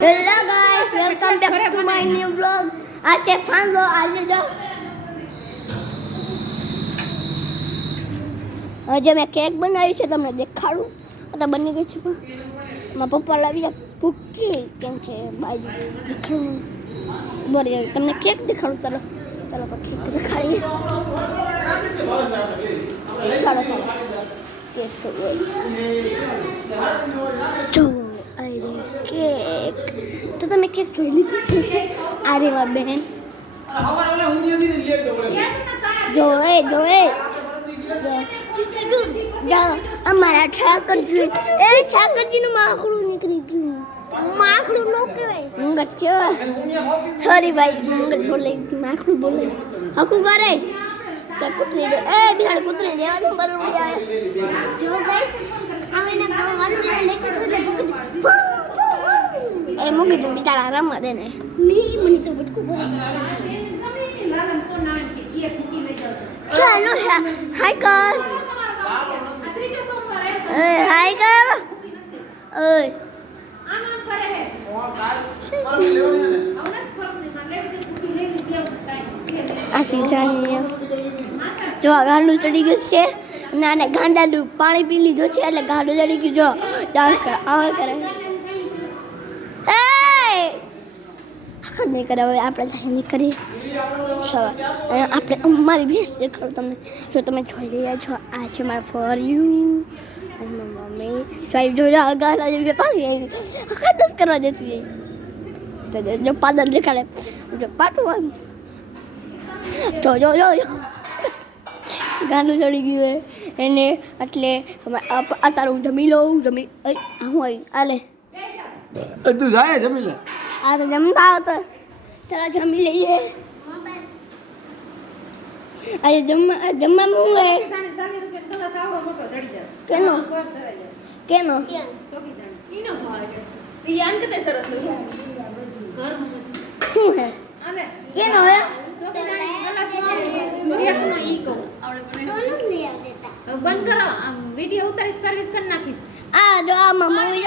Hello guys, welcome back to my new vlog. आज से फांदो आज जो આજે મેં કેક બનાવી છે તમને દેખાડું તો બની ગઈ છે મારા પપ્પા લાવી કુકી કેમ છે બાજુ દેખાડું બોરે તમને કેક દેખાડું ચાલો ચાલો કેક દેખાડીએ ચાલો કેક તો અરે કેક તો તમે કેક જોઈ લીધી છે અરે વાહ બહેન જોએ અમારા ઠાકરજી ઠાકરજીનું માખડું નીકળી ગયું માખડું નો કહેવાય મુંગટ કહેવાય સોરી ભાઈ મુંગટ બોલે માખડું બોલે હકું કરે તો કૂતરી દે એ બિહાડ કૂતરી દેવા દો બલડી આવે જો ગાઈસ આવેને ગામ વાળું લેકે છોડે એ મૂકી દે બિચારા રમવા દે ને મને તો બટકું બોલે ચાલો હાય કર હાય કર ઓય આખી જાની જો ગાંડું ચડી ગયું છે અને ગાંડાનું પાણી પી લીધું છે એટલે ગાંડું ચડી ગયું જો ડાન્સ કરે આવા કરે નહીં કરે હવે આપણે જાય નહીં કરીએ આપણે અમારી ભેંસ દેખાડું તમને જો તમે જોઈ રહ્યા છો આ છે મારા ફોર યુ અને મમ્મી સાહેબ જોઈ ગાડા જેવી પાછી આવી ખડસ કરવા દેતી જો પાદર દેખાડે જો પાટું જો ગાંડું ચડી ગયું એને એટલે અત્યારે હું જમી લઉં હું આવી આલે તું જાય જમી લે આ તો જમતા આવતો ચાલો જમી લઈએ આજે જમવામાં હું હે કેનો શું હે કેનો હે બંધ કરો વિડિયો ઉતારી સર્વિસ કરી નાખીશ આ જો આ મમ્મી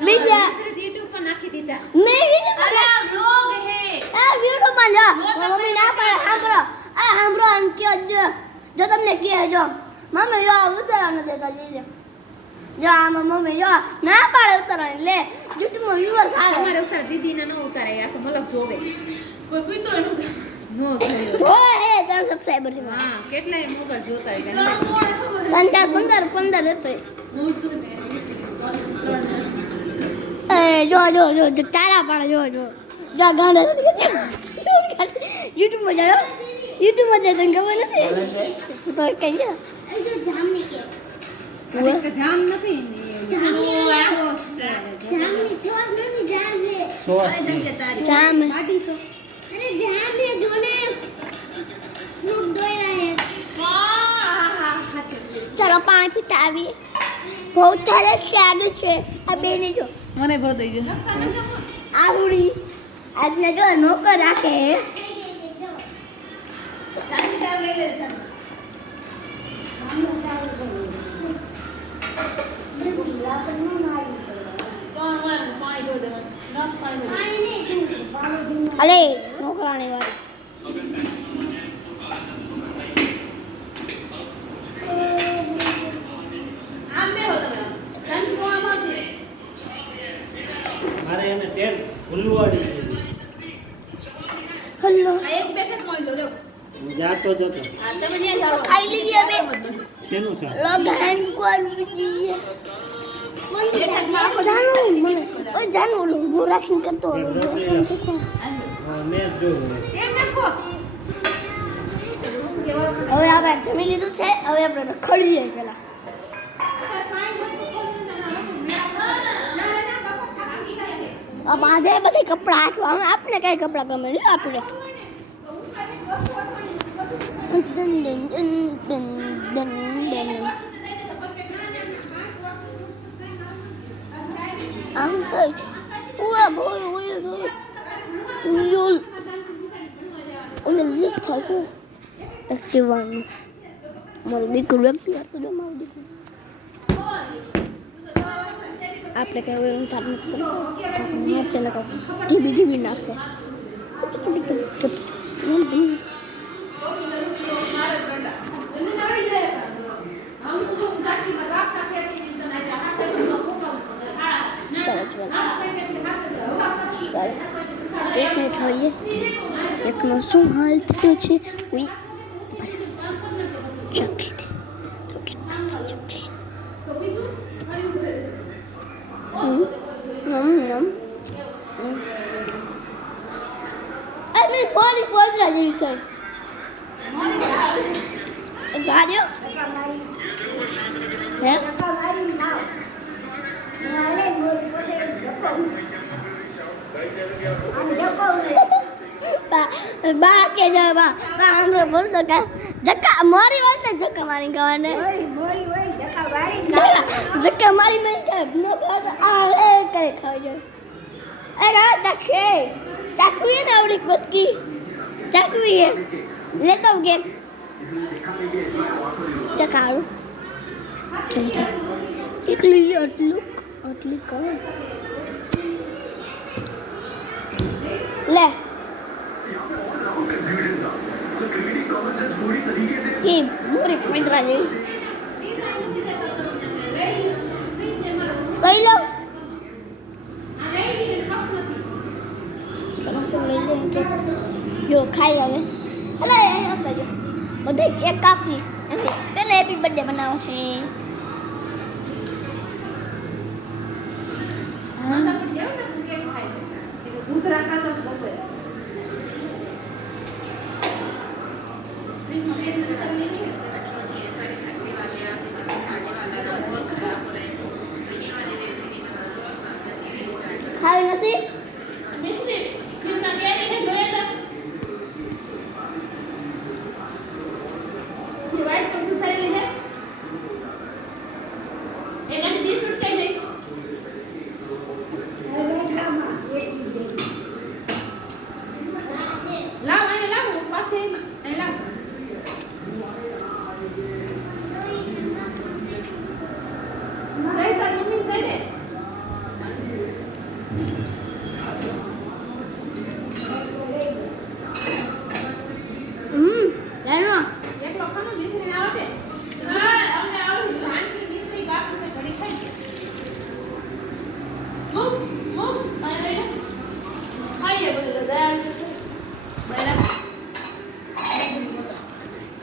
બીજા YouTube પર નાખી દીધા મેં અરે આ વ્લોગ હે આ વિડિયો માં જા મમ્મી ના પાડે સાંભળો આમ કયો જો તમને કહે જો મમ્મી જો ઉતારા ન દેતા લીજે જો આમાં મમ્મી જો ના પાડે ઉતારા લે YouTube માં વ્યુઅર્સ આવે તમારે ઉતાર દીદીને ન ઉતારે આખો મલક જોવે કોઈ કૂતરો નો નો ઓય હે તાર સબસ્ક્રાઇબર છે હા કેટલાય મોબાઈલ જોતા હે 15 હતો જો તારા પાડે જો ગાંડા YouTube માં જાય તને ખબર નથી તો કઈ જા જામ નથી જામ अरे जहाँ भी जोने फ्रूट दे रहे हैं चलो पानी पीता आवी बहुत सारे शाग છે આ બેને જો મને ભર દઈ જો આહુડી આજને જો નોકર રાખે અલે નોકરાણી વાત મારે એને ટેન્ટ ભૂલવાડી છે હલ્લો એક બેઠક મોઈ લો લો હું જાતો જતો આ તમે ન્યા જાઓ ખાઈ લીધી હવે શેનું છે લગન કોણ બીજી જાનું મને ઓય જાનું ઓલું ઉભું રાખીને કરતો મેં જોયું એમ નાખો હવે આપણે જમી લીધું છે હવે આપણે ખડીએ પેલા આ બાંધે બધે કપડા હાથમાં આપણે કઈ કપડા ગમે ને આપણે આમ કઈ ઉવા બોલ ઉલ લીક થાય એક્ટિવાનું મારું દીકરું એક્ટિવ હતું જો મારું દીકરું આપણે કઈ એવું તાર નથી મારશે ને કહું ધીમી ધીમી નાખે એક મિનિટ જોઈએ એકનો શું હાલ થયો છે ઉઈ ચકી અને પાણી પોદરા જેવી થાય ગાડીઓ હે બા કે જા બા હમરો બોલ તો કે ધક્કા મારી વાત ને ધક્કા મારી ગવાને ધક્કા મારી નહીં કે નો આ લે કરે ખાઈ જાય એ ગા ચાખે ચાકવી ને આવડી બટકી ચાકવી હે લેતો કે ચકાળું એકલી આટલું કહે લે એ મોરી પૈદરા જેવી કઈ લો જો ખાઈ આવે અલે બધે કેક કાપી તેને હેપી બર્થડે બનાવો છે ખાવી નથી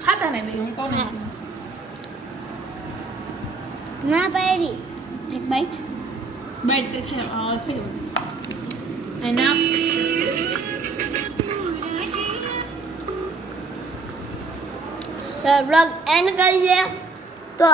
ખાતા નહીં બેન હું કોણ ના પાડી એક બાઈટ બાઈટ કે છે આ થઈ અને બ્લોગ એન્ડ કરીએ તો